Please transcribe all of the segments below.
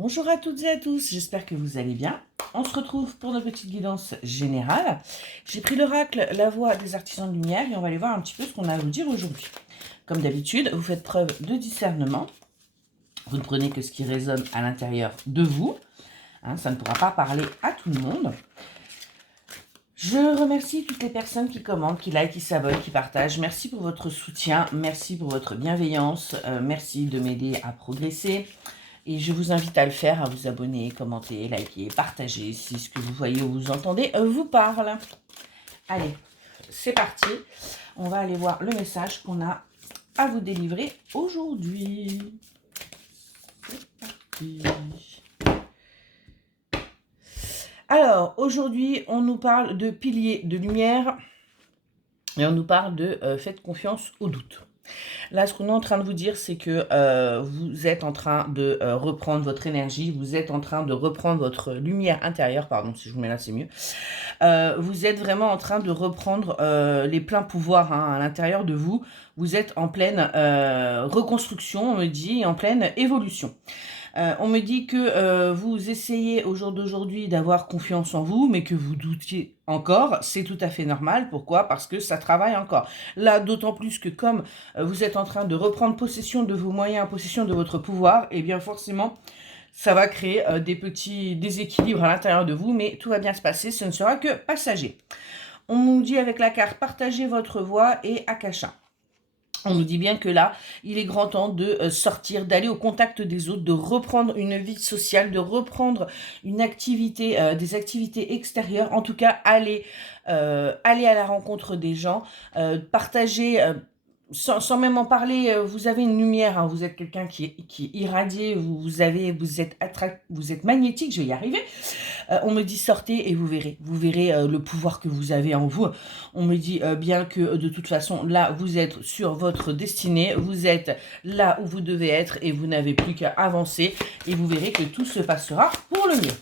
Bonjour à toutes et à tous, j'espère que vous allez bien. On se retrouve pour notre petite guidance générale. J'ai pris l'oracle La Voix des Artisans de Lumière et on va aller voir un petit peu ce qu'on a à vous dire aujourd'hui. Comme d'habitude, vous faites preuve de discernement. Vous ne prenez que ce qui résonne à l'intérieur de vous. Ça ne pourra pas parler à tout le monde. Je remercie toutes les personnes qui commentent, qui likent, qui s'abonnent, qui partagent. Merci pour votre soutien, merci pour votre bienveillance, merci de m'aider à progresser. Et je vous invite à le faire, à vous abonner, commenter, liker, partager si ce que vous voyez ou vous entendez vous parle. Allez, c'est parti. On va aller voir le message qu'on a à vous délivrer aujourd'hui. C'est parti. Alors, aujourd'hui, on nous parle de piliers de lumière et on nous parle de faites confiance au doute. Là, ce qu'on est en train de vous dire, c'est que vous êtes en train de reprendre votre énergie, vous êtes en train de reprendre votre lumière intérieure, pardon, si je vous mets là, c'est mieux. Vous êtes vraiment en train de reprendre les pleins pouvoirs à l'intérieur de vous. Vous êtes en pleine reconstruction, on me dit, et en pleine évolution. On me dit que vous essayez au jour d'aujourd'hui d'avoir confiance en vous, mais que vous doutiez encore. C'est tout à fait normal. Pourquoi? Parce que ça travaille encore. Là, d'autant plus que comme vous êtes en train de reprendre possession de vos moyens, possession de votre pouvoir, et bien forcément, ça va créer des petits déséquilibres à l'intérieur de vous, mais tout va bien se passer. Ce ne sera que passager. On nous dit avec la carte, partagez votre voix et Akasha. On nous dit bien que là, il est grand temps de sortir, d'aller au contact des autres, de reprendre une vie sociale, de reprendre une activité, des activités extérieures. En tout cas, aller à la rencontre des gens, partager... Sans même en parler, vous avez une lumière, vous êtes quelqu'un qui est irradié, vous êtes magnétique, je vais y arriver. On me dit sortez et vous verrez le pouvoir que vous avez en vous. On me dit bien que de toute façon, là, vous êtes sur votre destinée, vous êtes là où vous devez être et vous n'avez plus qu'à avancer et vous verrez que tout se passera pour le mieux.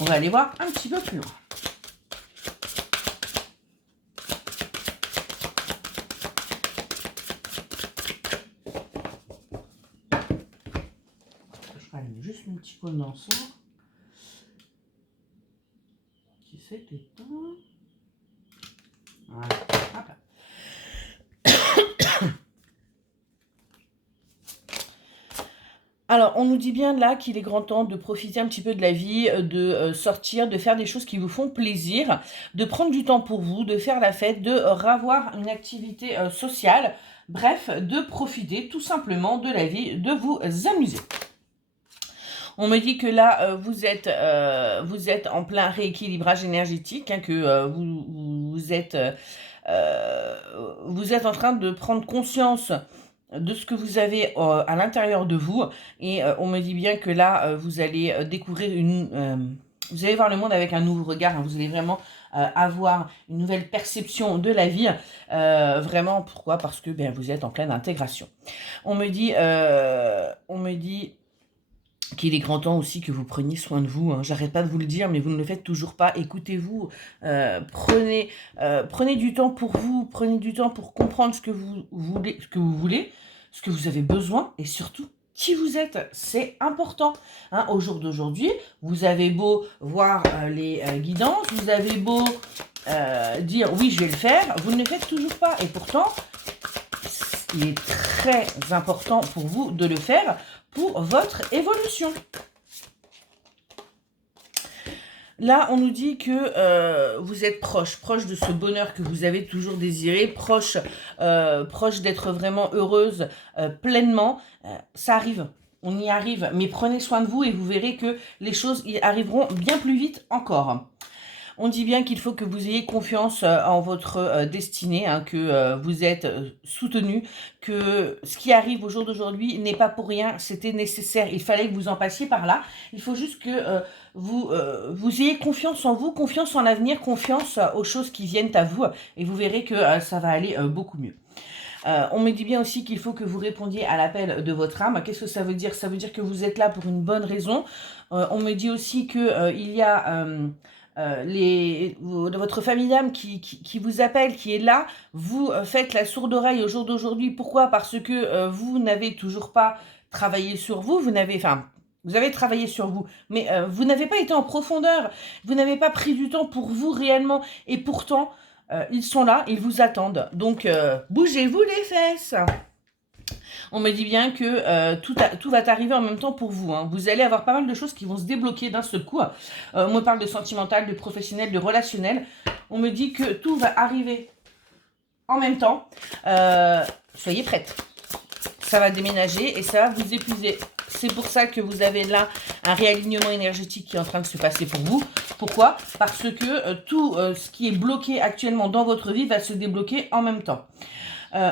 On va aller voir un petit peu plus loin. Juste mon petit condenseur qui s'est éteint. Voilà. Hop là. Alors, on nous dit bien là qu'il est grand temps de profiter un petit peu de la vie, de sortir, de faire des choses qui vous font plaisir, de prendre du temps pour vous, de faire la fête, de revoir une activité sociale, bref, de profiter tout simplement de la vie, de vous amuser. On me dit que là, vous êtes en plein rééquilibrage énergétique, que vous êtes en train de prendre conscience de ce que vous avez à l'intérieur de vous. Et on me dit bien que là, vous allez découvrir vous allez voir le monde avec un nouveau regard. Vous allez vraiment avoir une nouvelle perception de la vie. Vraiment, pourquoi? Parce que vous êtes en pleine intégration. On me dit qu'il est grand temps aussi que vous preniez soin de vous. J'arrête pas de vous le dire, mais vous ne le faites toujours pas. Écoutez-vous, prenez du temps pour vous, prenez du temps pour comprendre ce que vous voulez, ce que vous avez besoin, et surtout qui vous êtes. C'est important. Au jour d'aujourd'hui, vous avez beau voir les guidances, vous avez beau dire oui, je vais le faire, vous ne le faites toujours pas. Et pourtant, il est très important pour vous de le faire pour votre évolution. Là, on nous dit que vous êtes proche de ce bonheur que vous avez toujours désiré, proche d'être vraiment heureuse pleinement. Ça arrive, on y arrive, mais prenez soin de vous et vous verrez que les choses y arriveront bien plus vite encore. On dit bien qu'il faut que vous ayez confiance en votre destinée, que vous êtes soutenu, que ce qui arrive au jour d'aujourd'hui n'est pas pour rien, c'était nécessaire, il fallait que vous en passiez par là. Il faut juste que vous ayez confiance en vous, confiance en l'avenir, confiance aux choses qui viennent à vous, et vous verrez que ça va aller beaucoup mieux. On me dit bien aussi qu'il faut que vous répondiez à l'appel de votre âme. Qu'est-ce que ça veut dire? Ça veut dire que vous êtes là pour une bonne raison. On me dit aussi qu'il y a votre famille d'âme qui vous appelle, qui est là, vous faites la sourde oreille au jour d'aujourd'hui. Pourquoi? Parce que vous n'avez toujours pas travaillé sur vous, vous avez travaillé sur vous, mais vous n'avez pas été en profondeur, vous n'avez pas pris du temps pour vous réellement, et pourtant, ils sont là, ils vous attendent. Donc, bougez-vous les fesses! On me dit bien que tout va arriver en même temps pour vous. Hein. Vous allez avoir pas mal de choses qui vont se débloquer d'un seul coup. On me parle de sentimental, de professionnel, de relationnel. On me dit que tout va arriver en même temps. Soyez prêtes. Ça va déménager et ça va vous épuiser. C'est pour ça que vous avez là un réalignement énergétique qui est en train de se passer pour vous. Pourquoi? Parce que tout ce qui est bloqué actuellement dans votre vie va se débloquer en même temps.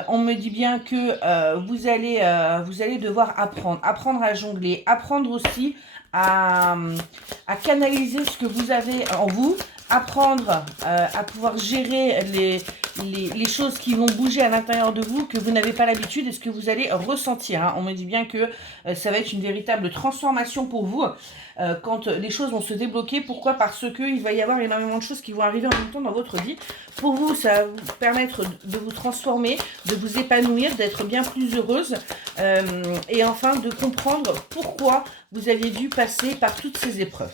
On me dit bien que vous allez devoir apprendre à jongler, apprendre aussi à canaliser ce que vous avez en vous, apprendre à pouvoir gérer les choses qui vont bouger à l'intérieur de vous, que vous n'avez pas l'habitude et ce que vous allez ressentir. Hein. On me dit bien que ça va être une véritable transformation pour vous quand les choses vont se débloquer. Pourquoi? Parce qu'il va y avoir énormément de choses qui vont arriver en même temps dans votre vie. Pour vous, ça va vous permettre de vous transformer, de vous épanouir, d'être bien plus heureuse et enfin de comprendre pourquoi vous aviez dû passer par toutes ces épreuves.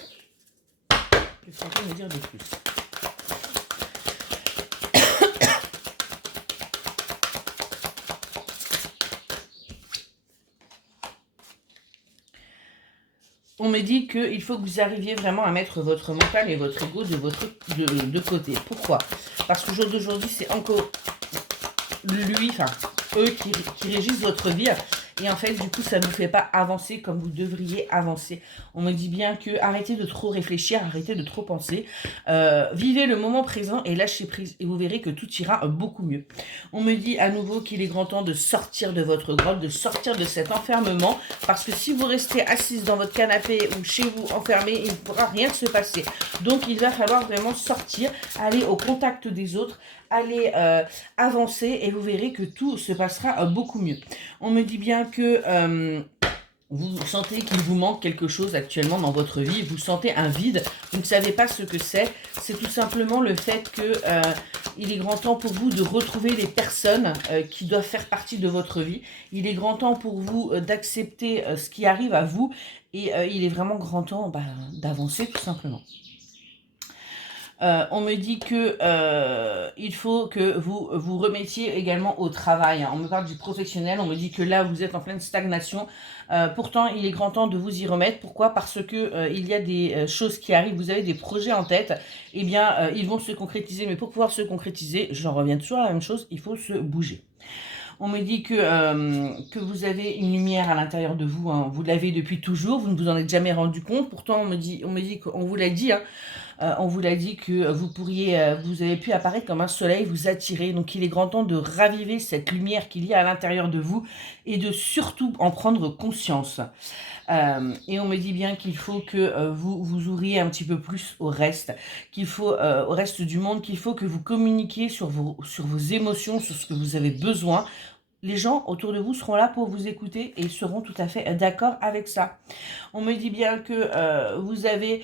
Je vais tenter de me dire de plus. On me dit qu'il faut que vous arriviez vraiment à mettre votre mental et votre ego de côté. Pourquoi? Parce qu'au jour d'aujourd'hui, c'est encore lui, enfin, eux qui régissent votre vie. Et en fait, du coup, ça ne vous fait pas avancer comme vous devriez avancer. On me dit bien que arrêtez de trop réfléchir, arrêtez de trop penser. Vivez le moment présent et lâchez prise. Et vous verrez que tout ira beaucoup mieux. On me dit à nouveau qu'il est grand temps de sortir de votre grotte, de sortir de cet enfermement. Parce que si vous restez assise dans votre canapé ou chez vous enfermé, il ne pourra rien se passer. Donc, il va falloir vraiment sortir, aller au contact des autres, aller avancer et vous verrez que tout se passera beaucoup mieux. On me dit bien que vous sentez qu'il vous manque quelque chose actuellement dans votre vie, vous sentez un vide, vous ne savez pas ce que c'est tout simplement le fait que il est grand temps pour vous de retrouver les personnes qui doivent faire partie de votre vie. Il est grand temps pour vous d'accepter ce qui arrive à vous et il est vraiment grand temps d'avancer tout simplement. On me dit que il faut que vous vous remettiez également au travail. On me parle du professionnel, on me dit que là vous êtes en pleine stagnation. Pourtant il est grand temps de vous y remettre. Pourquoi? Parce que il y a des choses qui arrivent, vous avez des projets en tête, et bien ils vont se concrétiser. Mais pour pouvoir se concrétiser, j'en reviens toujours à la même chose, il faut se bouger. On me dit que vous avez une lumière à l'intérieur de vous, hein. Vous l'avez depuis toujours, vous ne vous en êtes jamais rendu compte. Pourtant, on me dit qu'on vous l'a dit, hein. On vous l'a dit que vous avez pu apparaître comme un soleil, vous attirer. Donc, il est grand temps de raviver cette lumière qu'il y a à l'intérieur de vous et de surtout en prendre conscience. Et on me dit bien qu'il faut que vous vous ouvriez un petit peu plus au reste, qu'il faut au reste du monde, qu'il faut que vous communiquiez sur vos émotions, sur ce que vous avez besoin. Les gens autour de vous seront là pour vous écouter et seront tout à fait d'accord avec ça. On me dit bien que vous avez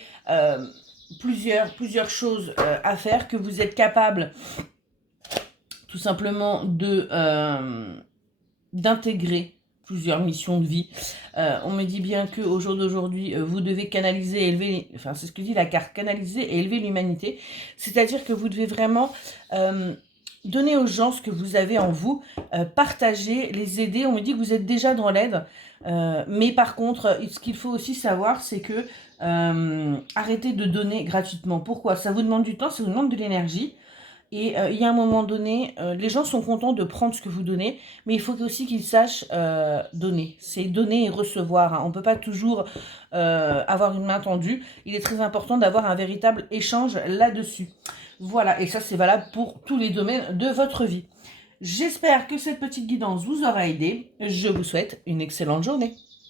plusieurs choses à faire, que vous êtes capable tout simplement d'intégrer plusieurs missions de vie. On me dit bien qu'au jour d'aujourd'hui, vous devez canaliser et élever, enfin c'est ce que dit la carte, canaliser et élever l'humanité. C'est-à-dire que vous devez vraiment donner aux gens ce que vous avez en vous, partager, les aider. On me dit que vous êtes déjà dans l'aide, mais par contre, ce qu'il faut aussi savoir, c'est que arrêtez de donner gratuitement. Pourquoi? Ça vous demande du temps, ça vous demande de l'énergie. Et il y a un moment donné, les gens sont contents de prendre ce que vous donnez, mais il faut aussi qu'ils sachent donner. C'est donner et recevoir, hein. On ne peut pas toujours avoir une main tendue. Il est très important d'avoir un véritable échange là-dessus. Voilà, et ça c'est valable pour tous les domaines de votre vie. J'espère que cette petite guidance vous aura aidé. Je vous souhaite une excellente journée.